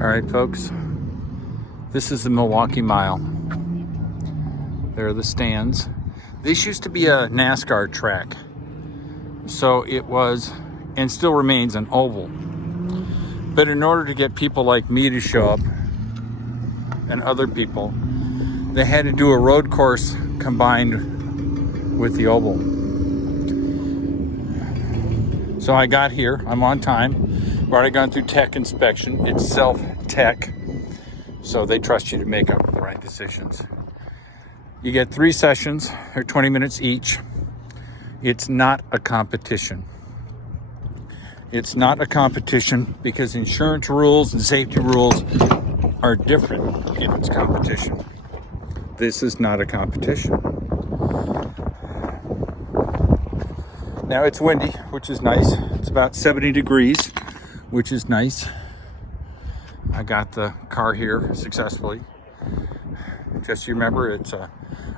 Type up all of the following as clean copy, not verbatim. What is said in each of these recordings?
All right, folks, this is the Milwaukee Mile. There are the stands. This used to be a NASCAR track. So it was, and still remains, an oval. But in order to get people like me to show up, and other people, they had to do a road course combined with the oval. So I got here, I'm on time. I've already gone through tech inspection. It's self-tech, so they trust you to make up the right decisions. You get 3 sessions, or 20 minutes each. It's not a competition. It's not a competition because insurance rules and safety rules are different in its competition. This is not a competition. Now it's windy, which is nice. It's about 70 degrees, which is nice. I got the car here successfully. Just remember, it's a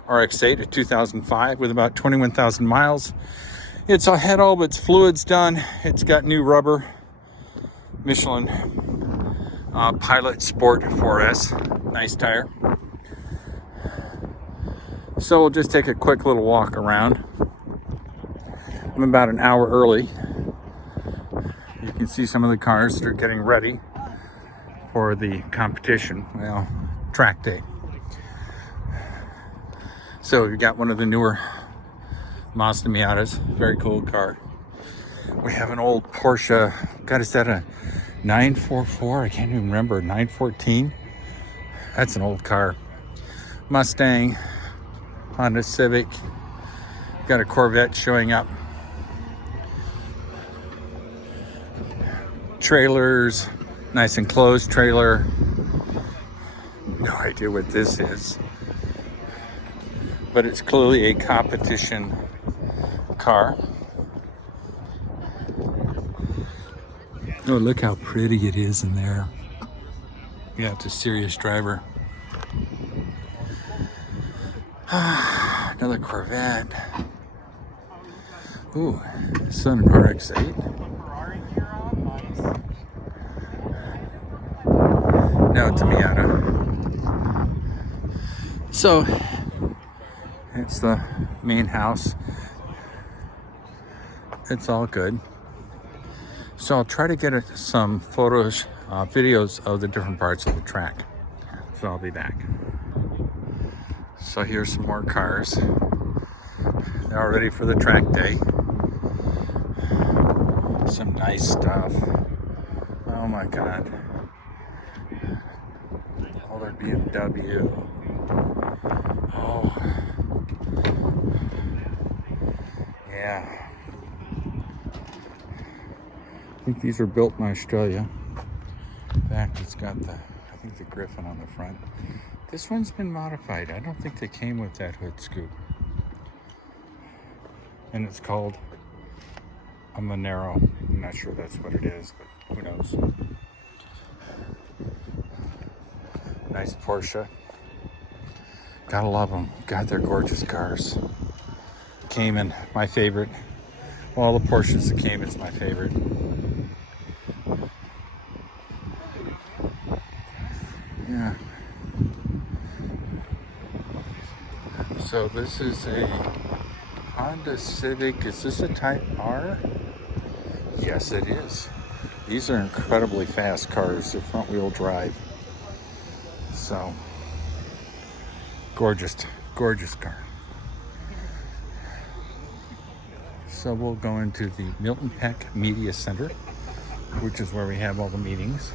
RX-8, a 2005 with about 21,000 miles. It's had all of its fluids done. It's got new rubber, Michelin Pilot Sport 4S, nice tire. So we'll just take a quick little walk around. I'm about an hour early. You can see some of the cars that are getting ready for the competition, well, track day. So you got one of the newer Mazda Miatas, very cool car. We have an old Porsche, God, is that a 944? I can't even remember, 914? That's an old car. Mustang, Honda Civic, got a Corvette showing up. Trailers, nice enclosed trailer. No idea what this is, but it's clearly a competition car. Oh, look how pretty it is in there. Yeah, it's a serious driver. Another Corvette. Ooh, it's an RX-8. No, it's a Miata. So, it's the main house. It's all good. So I'll try to get some photos, videos of the different parts of the track. So I'll be back. So here's some more cars. They're all ready for the track day. Some nice stuff. Oh my God. Older BMW. Oh. Yeah. I think these are built in Australia. In fact, it's got the, I think, the Griffin on the front. This one's been modified. I don't think they came with that hood scoop. And it's called a Monero. I'm not sure that's what it is, but who knows. Nice Porsche. Gotta love them. God, they're gorgeous cars. Cayman, my favorite. All the Porsches, the Cayman's my favorite. Yeah. So this is a Honda Civic. Is this a Type R? Yes, it is. These are incredibly fast cars. They're front wheel drive. So, gorgeous, gorgeous car. So we'll go into the Milton Peck Media Center, which is where we have all the meetings.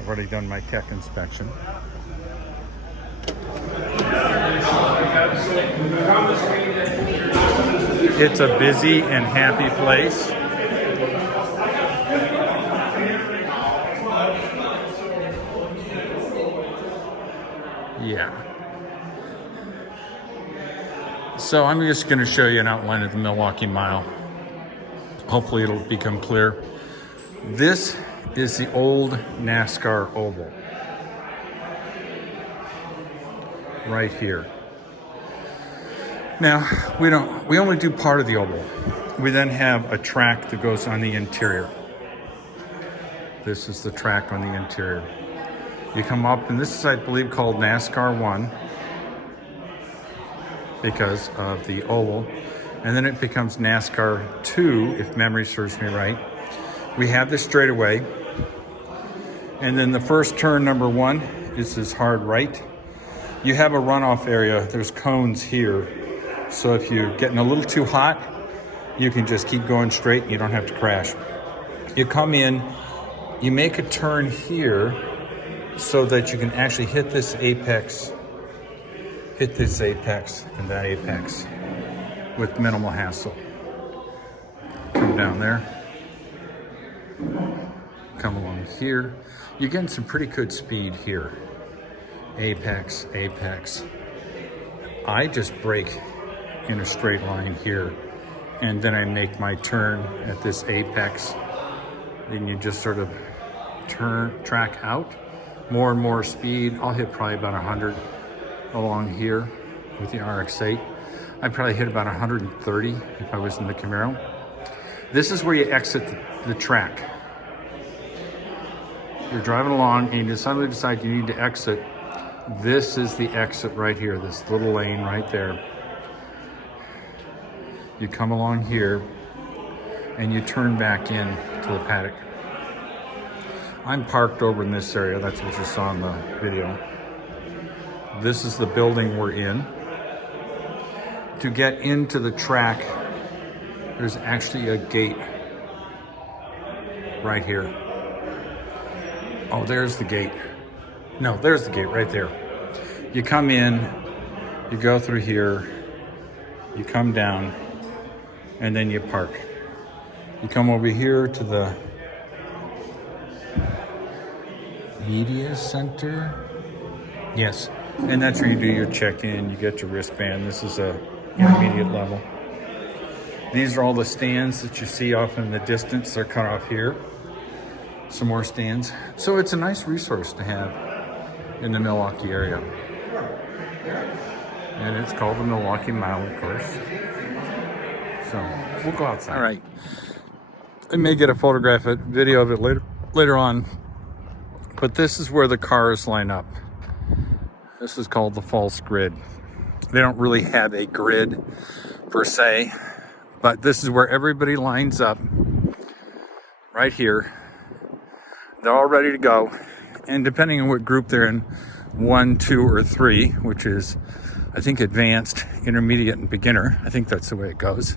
I've already done my tech inspection. It's a busy and happy place. Yeah. So I'm just going to show you an outline of the Milwaukee Mile. Hopefully it'll become clear. This is the old NASCAR oval. Right here. Now, we only do part of the oval. We then have a track that goes on the interior. This is the track on the interior. You come up, and this is, I believe, called NASCAR 1 because of the oval. And then it becomes NASCAR 2, if memory serves me right. We have this straightaway. And then the first turn, number 1, is this hard right. You have a runoff area. There's cones here. So if you're getting a little too hot, you can just keep going straight. You don't have to crash. You come in, you make a turn here so that you can actually hit this apex and that apex with minimal hassle. Come down there. Come along here. You're getting some pretty good speed here. Apex, apex. I just brake in a straight line here, and then I make my turn at this apex. Then you just sort of track out. More and more speed. I'll hit probably about 100 along here with the RX-8. I'd probably hit about 130 if I was in the Camaro. This is where you exit the track. You're driving along and you suddenly decide you need to exit. This is the exit right here, this little lane right there. You come along here and you turn back in to the paddock. I'm parked over in this area. That's what you saw in the video. This is the building we're in. To get into the track, there's actually a gate right here. Oh, there's the gate. No, there's the gate right there. You come in, you go through here, you come down, and then you park. You come over here to the media center. Yes, and that's where you do your check-in, you get your wristband. This is a intermediate level. These are all the stands that you see off in the distance. They're cut off here. Some more stands. So it's a nice resource to have in the Milwaukee area. And it's called the Milwaukee Mile, of course. So we'll go outside. All right. I may get a video of it later on. But this is where the cars line up. This is called the false grid. They don't really have a grid per se, but this is where everybody lines up right here. They're all ready to go. And depending on what group they're in, 1, 2, or 3, which is, I think, advanced, intermediate, and beginner. I think that's the way it goes.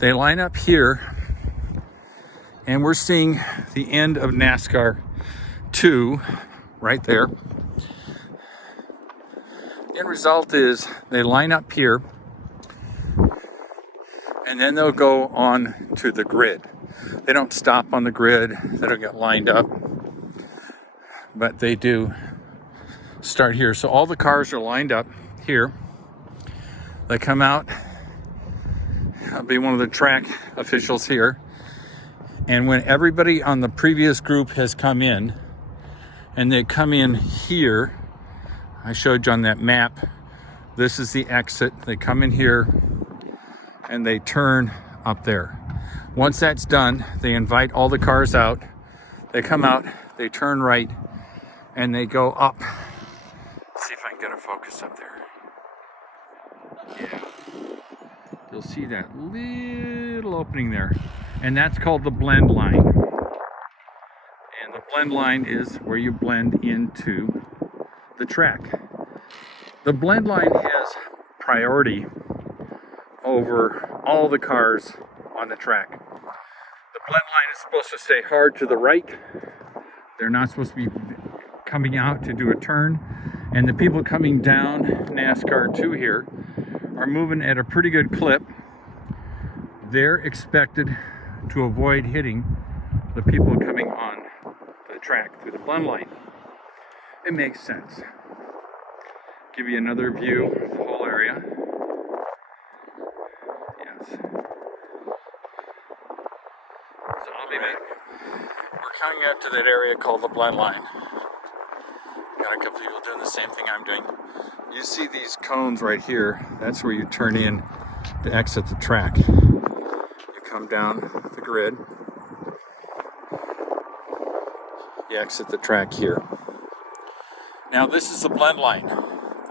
They line up here, and we're seeing the end of NASCAR 2 right there. The end result is they line up here, and then they'll go on to the grid. They don't stop on the grid. They don't get lined up, but they do start here. So all the cars are lined up here. They come out. I'll be one of the track officials here. And when everybody on the previous group has come in, and they come in here, I showed you on that map, this is the exit. They come in here and they turn up there. Once that's done, they invite all the cars out. They come out, they turn right, and they go up. Let's see if I can get a focus up there. Yeah. You'll see that little opening there. And that's called the blend line. And the blend line is where you blend into the track. The blend line has priority over all the cars on the track. The blend line is supposed to stay hard to the right. They're not supposed to be coming out to do a turn. And the people coming down NASCAR 2 here are moving at a pretty good clip. They're expected to avoid hitting the people coming on the track through the blend line. It makes sense. Give you another view of the whole area. Yes. So I'll be back. We're coming out to that area called the blend line. Got a couple people doing the same thing I'm doing. You see these cones right here. That's where you turn in to exit the track. You come down the grid. You exit the track here. Now this is the blend line.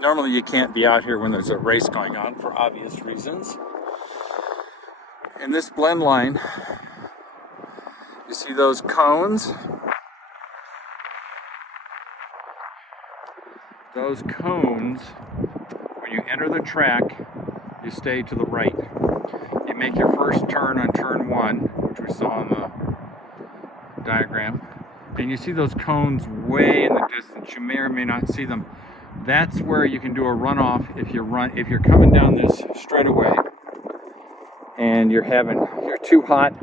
Normally you can't be out here when there's a race going on for obvious reasons. In this blend line, you see those cones? Those cones, when you enter the track, you stay to the right. You make your first turn on turn 1, which we saw in the diagram, and you see those cones way in the distance. You may or may not see them. That's where you can do a runoff if you're coming down this straightaway and you're too hot,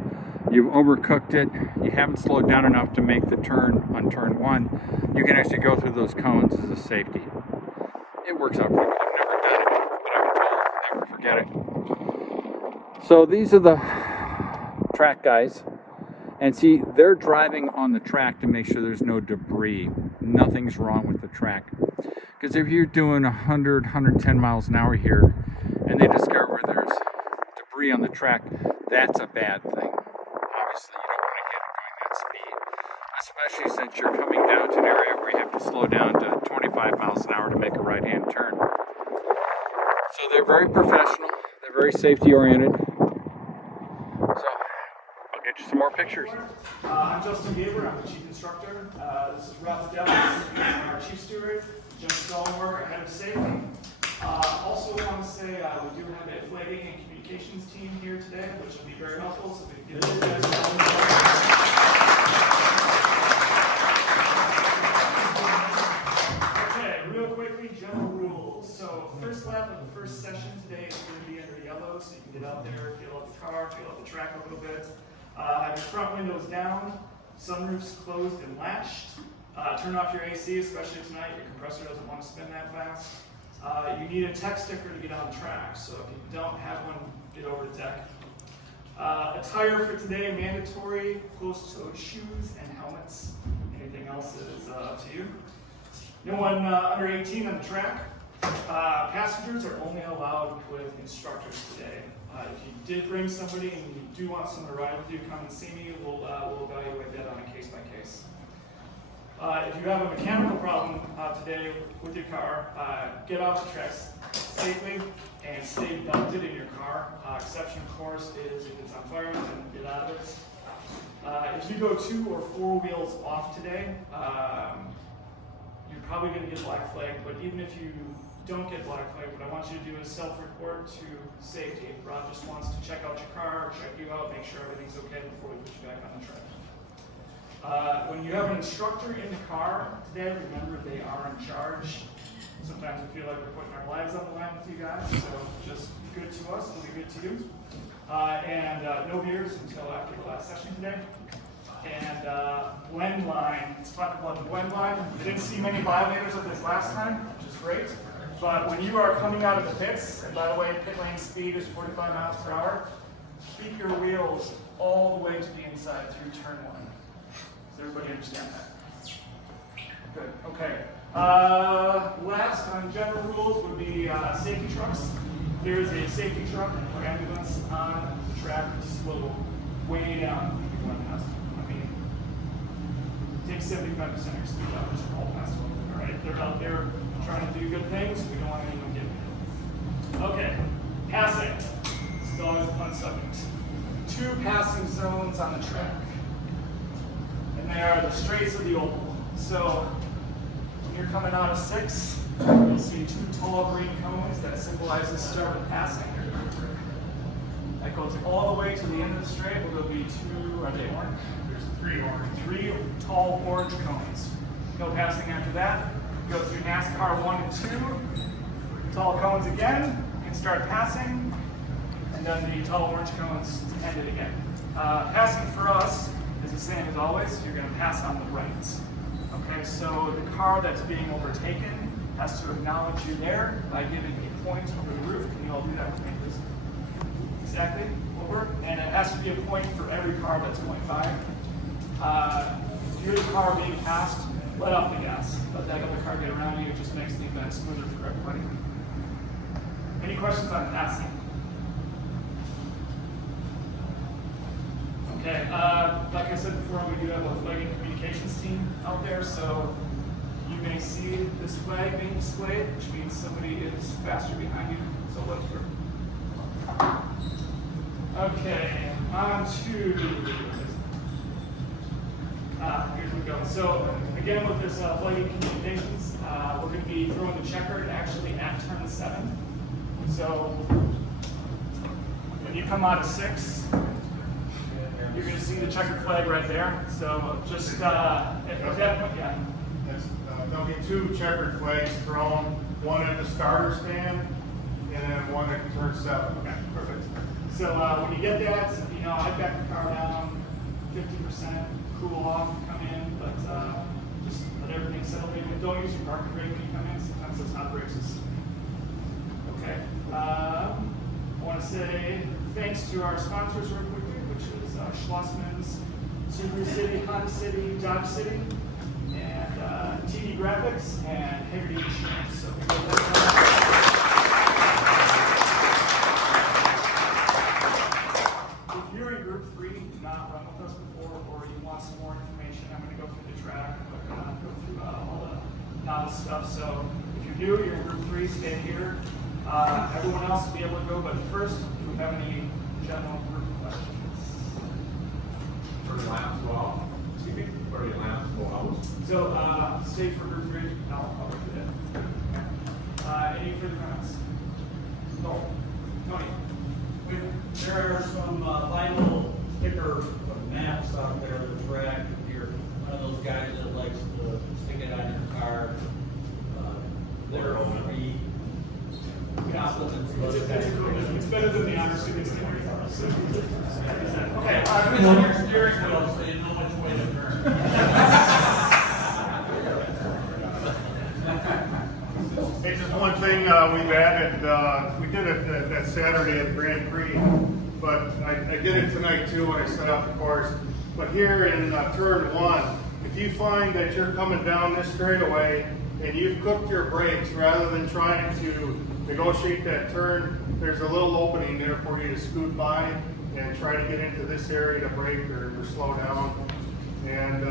you've overcooked it, you haven't slowed down enough to make the turn on turn 1, you can actually go through those cones as a safety. It works out pretty good. I've never done it, but I've been told never forget it. So these are the track guys, and see, they're driving on the track to make sure there's no debris. Nothing's wrong with the track. Because if you're doing 100, 110 miles an hour here, and they discover there's debris on the track, that's a bad thing. Obviously, you don't want to get going that speed, especially since you're coming down to an area where you have to slow down to 25 miles an hour to make a right-hand turn. So they're very professional, they're very safety-oriented. So, I'll get you some more pictures. I'm Justin Gaber, I'm the chief instructor. This is Rob Dellis, our chief steward. Jim Stallwork, our head of safety. Also want to say we do have a flagging and communications team here today, which will be very helpful, so we can get those guys going. Okay, real quickly, general rules. So first lap of the first session today is going to be under yellow, so you can get out there, feel out the car, feel out the track a little bit. Have your front windows down, sunroofs closed and latched. Turn off your AC, especially tonight. Your compressor doesn't want to spin that fast. You need a tech sticker to get on track, so if you don't have one, get over to tech. Attire for today, mandatory, closed-toed shoes and helmets. Anything else is up to you. No one under 18 on the track. Passengers are only allowed with instructors today. If you did bring somebody and you do want someone to ride with you, come and see me. We'll evaluate that on a case-by-case. If you have a mechanical problem today with your car, get off the tracks safely and stay belted in your car. Exception, of course, is if it's on fire, then get out of it. If you go 2 or 4 wheels off today, you're probably going to get black flagged, but even if you don't get black flagged, what I want you to do is self-report to safety. Rob just wants to check out your car, check you out, make sure everything's okay before we put you back on the track. When you have an instructor in the car today, remember they are in charge. Sometimes we feel like we're putting our lives on the line with you guys, so just be good to us, we'll be good to you. And no beers until after the last session today. And blend line, it's fun to love the blend line. We didn't see many violators of this last time, which is great. But when you are coming out of the pits, and by the way, pit lane speed is 45 miles per hour, keep your wheels all the way to the inside through turn 1. Does everybody understand that? Good, okay. Last on general rules would be safety trucks. There's a safety truck or ambulance on the track, slow way down. I mean, take 75% of your speed out, just roll past them. All right, they're out there trying to do good things. We don't want anyone getting hit. Okay, passing. This is always a fun subject. 2 passing zones on the track. And they are the straights of the oval. So when you're coming out of 6, you'll see 2 tall green cones that symbolize the start of passing. That goes all the way to the end of the straight. Will there be 2, are they orange? There's 3 tall orange cones. No passing after that. Go through NASCAR 1 and 2. Tall cones again. You can start passing. And then the tall orange cones to end it again. Passing for us is the same as always. You're going to pass on the right. Okay, so the car that's being overtaken has to acknowledge you there by giving a point over the roof. Can you all do that with me, please? Exactly, over. And it has to be a point for every car that's going by. If you're the car being passed, let off the gas. Let that other car get around you. It just makes the event smoother for everybody. Any questions on passing? Okay, like I said before, we do have a flagging communications team out there, so you you may see this flag being displayed, which means somebody is faster behind you. So let's go. Okay, on to here's we go. So again, with this flagging communications, we're going to be throwing the checker actually at turn 7. So when you come out of 6, you're going to see the checkered flag right there. So just at that point, yeah. There'll be 2 checkered flags thrown, one at the starter stand and then one at turn 7. Okay, perfect. So when you get that, I back the car down 50%, cool off, come in, but just let everything settle in. Don't use your parking brake when you come in. Sometimes those hot brakes is okay. I want to say thanks to our sponsors real quickly, which is Schlossman's, Subaru City, Honda City, Dodge City, and TD Graphics and Hegarty Insurance. So if you're in Group 3, do not run with us before, or you want some more information, I'm going to go through the track, I'm going to go through all the novice stuff. So if you're new, you're in Group 3, stay here. Everyone else will be able to go, but first, do we have any general group questions? For the last 12. Excuse me? For the last 12. So, stay for Group 3. I'll wait for that. Any further comments? No. Tony? There are some vinyl sticker maps out there of the track. If you're one of those guys that likes to stick it on your car, there are 3 compliments. It's better than the honor student sticker. Okay. It's on your steering wheel so you know which way to turn. Hey, just one thing we've added, we did it that Saturday at the Grand Prix, but I did it tonight too when I set up the course. But here in turn 1, if you find that you're coming down this straightaway and you've cooked your brakes, rather than trying to negotiate that turn, there's a little opening there for you to scoot by and try to get into this area to brake or slow down. And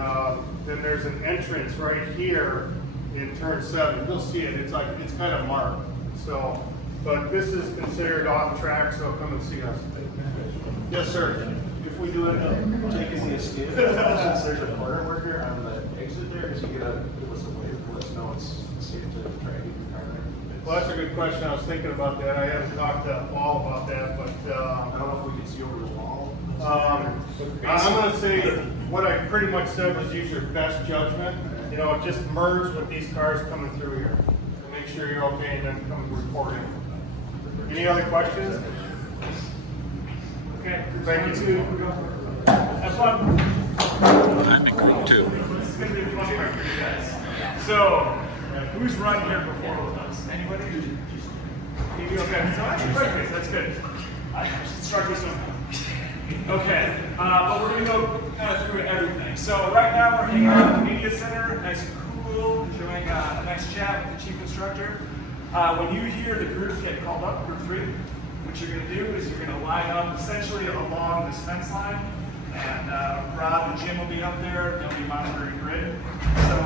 then there's an entrance right here in turn 7. You'll see it. It's kind of marked. So, but this is considered off track. So come and see us. Yes, sir. If we do end up taking the escape, since there's a corner marker on the exit there, is you gonna give us a wave to let us know it's safe to try to get your car there? Well, that's a good question. I was thinking about that. I haven't talked to Paul about that, but I don't know if we can see over the wall. I'm going to say what I pretty much said was use your best judgment. Just merge with these cars coming through here and make sure you're okay, and then come report in. Any other questions? Okay. Thank you. Have fun. I'm in Group 2. This is going to be a fun part for you guys. So, who's run here before with us? Anybody? You okay? So actually, perfect. That's good. I should start this one. Okay, but we're going to go kind of through everything. So right now we're hanging out at the media center, nice and cool, enjoying a nice chat with the chief instructor. When you hear the group get called up, Group 3, what you're going to do is you're going to line up essentially along this fence line, and Rob and Jim will be up there. They'll be monitoring grid. So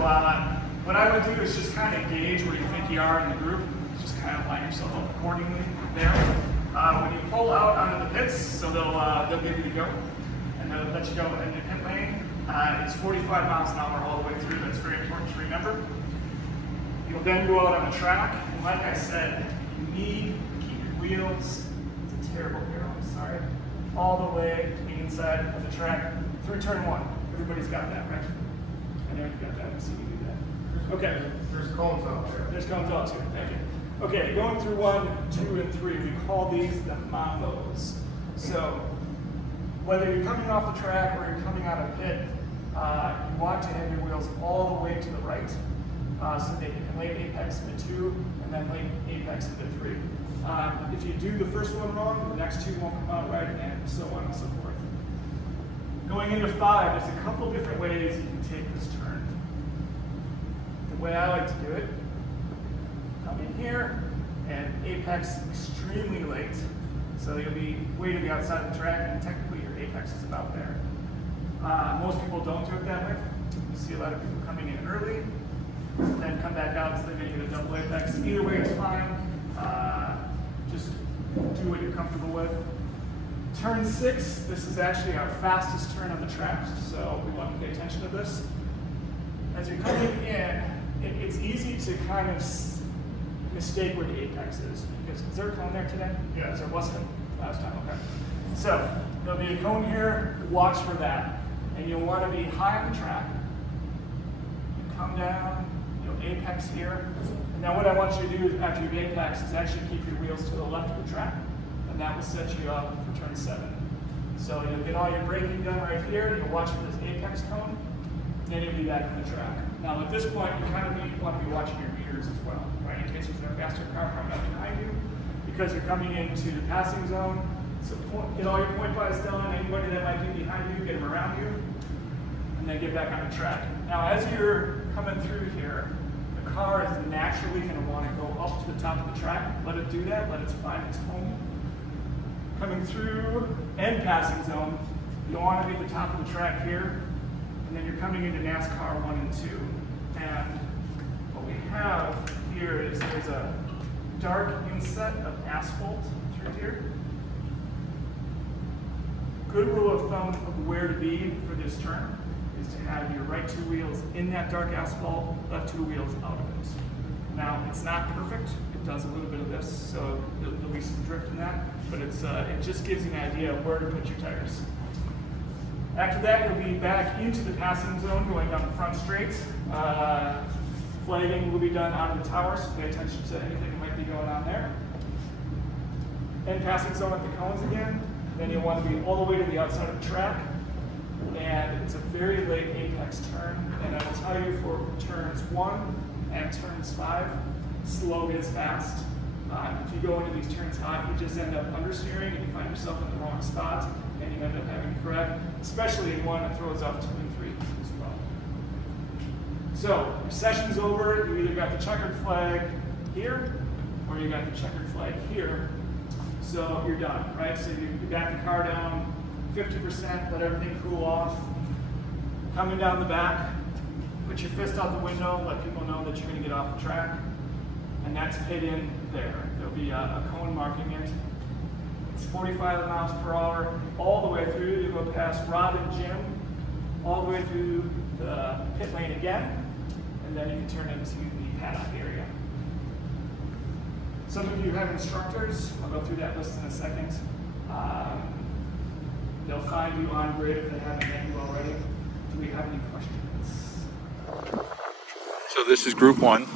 what I would do is just kind of gauge where you think you are in the group. Just kind of line yourself up accordingly there. When you pull out onto the pits, so they'll give you the go, and they'll let you go in the pit lane. It's 45 miles an hour all the way through. That's very important to remember. You'll then go out on the track, and like I said, you need to keep your wheels, it's a terrible barrel, I'm sorry, all the way to the inside of the track through turn 1. Everybody's got that, right? I know you got that. Let's see if you do that. Okay. There's cones out there. There's cones out too. Thank you. Okay, going through 1, 2, and 3, we call these the Mambos. So, whether you're coming off the track or you're coming out of pit, you want to have your wheels all the way to the right, so that you can lay apex into 2 and then lay apex into 3. If you do the first one wrong, the next 2 won't come out right, and so on and so forth. Going into 5, there's a couple different ways you can take this turn. The way I like to do it, come in here and apex extremely late, so you'll be way to the outside of the track, and technically your apex is about there. Most people don't do it that way. You see a lot of people coming in early, then come back out, so they're gonna get a double apex. Either way is fine. Just do what you're comfortable with. Turn 6, this is actually our fastest turn on the track, so we want to pay attention to this. As you're coming in, it's easy to kind of mistake where the apex is. Because is there a cone there today? Yeah. Is there wasn't last time? Okay. So there'll be a cone here. Watch for that, and you'll want to be high on the track. You come down. You'll apex here. And now what I want you to do after you apex is actually keep your wheels to the left of the track, and that will set you up for turn 7. So you'll get all your braking done right here. You'll watch for this apex cone. Then you'll be back on the track. Now at this point, you kind of want to be watching your meters as well, right? In case there's a faster car coming up behind you, because you're coming into the passing zone. So get all your point buys done. Anybody that might be behind you, get them around you, and then get back on the track. Now as you're coming through here, the car is naturally going to want to go up to the top of the track. Let it do that. Let it find its home. Coming through end passing zone, you want to be at the top of the track here. And then you're coming into NASCAR 1 and 2. And what we have here is there's a dark inset of asphalt through here. Good rule of thumb of where to be for this turn is to have your right 2 wheels in that dark asphalt, left 2 wheels out of it. Now, it's not perfect. It does a little bit of this, so there'll be some drift in that, but it just gives you an idea of where to put your tires. After that, you'll be back into the passing zone, going down the front straights. Flagging will be done out of the tower, so pay attention to anything that might be going on there. End passing zone at the cones again. Then you'll want to be all the way to the outside of the track. And it's a very late apex turn. And I will tell you for turns 1 and turns 5, slow gets fast. If you go into these turns hot, you just end up understeering and you find yourself in the wrong spot, and you end up having to correct, especially in one that throws off 2 and 3 as well. So, your session's over. You either got the checkered flag here, or you got the checkered flag here. So you're done, right? So you back the car down 50%, let everything cool off. Coming down the back, put your fist out the window, let people know that you're going to get off the track. And that's hit in there. There'll be a cone marking it. It's 45 miles per hour all the way through. You go past Rob and Jim, all the way through the pit lane again, and then you can turn into the paddock area. Some of you have instructors. I'll go through that list in a second. They'll find you on grid if they haven't met you already. Do we have any questions? So this is group 1.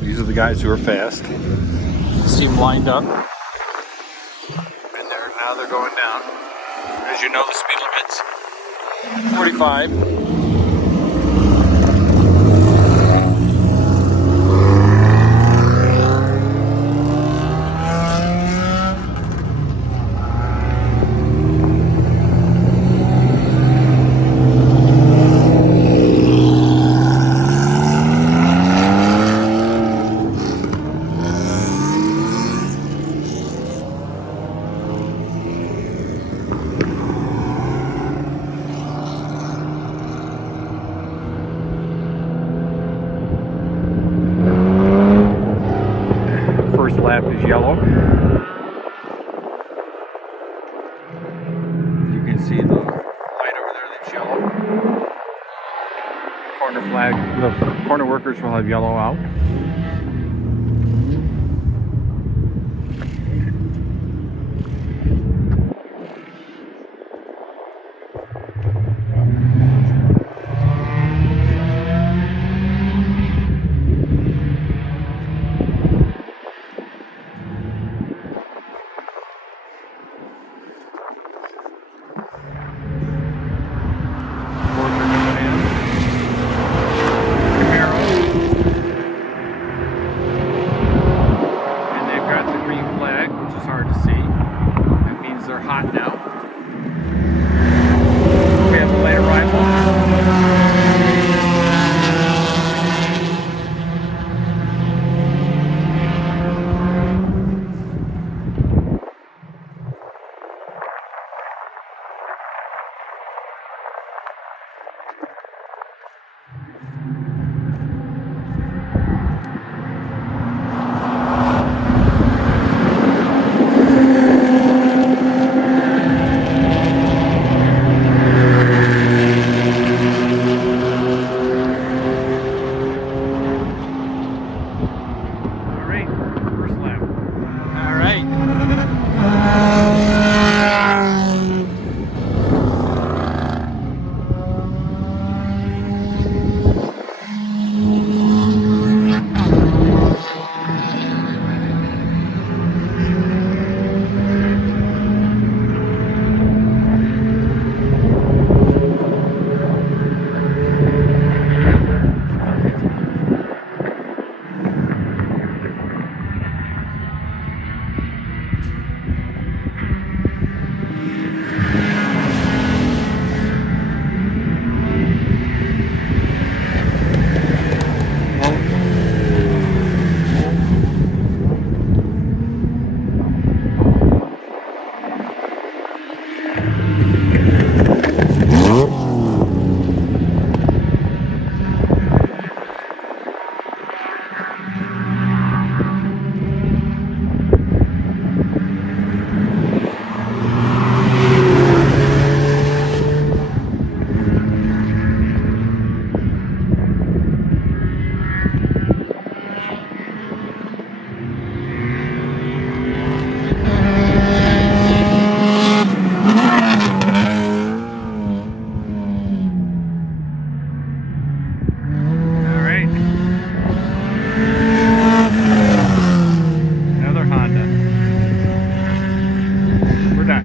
These are the guys who are fast. See them lined up. And now they're going down. As you know, the speed limit's 45. First lap is yellow. You can see the light over there that's yellow. Corner flag, the corner workers will have yellow out.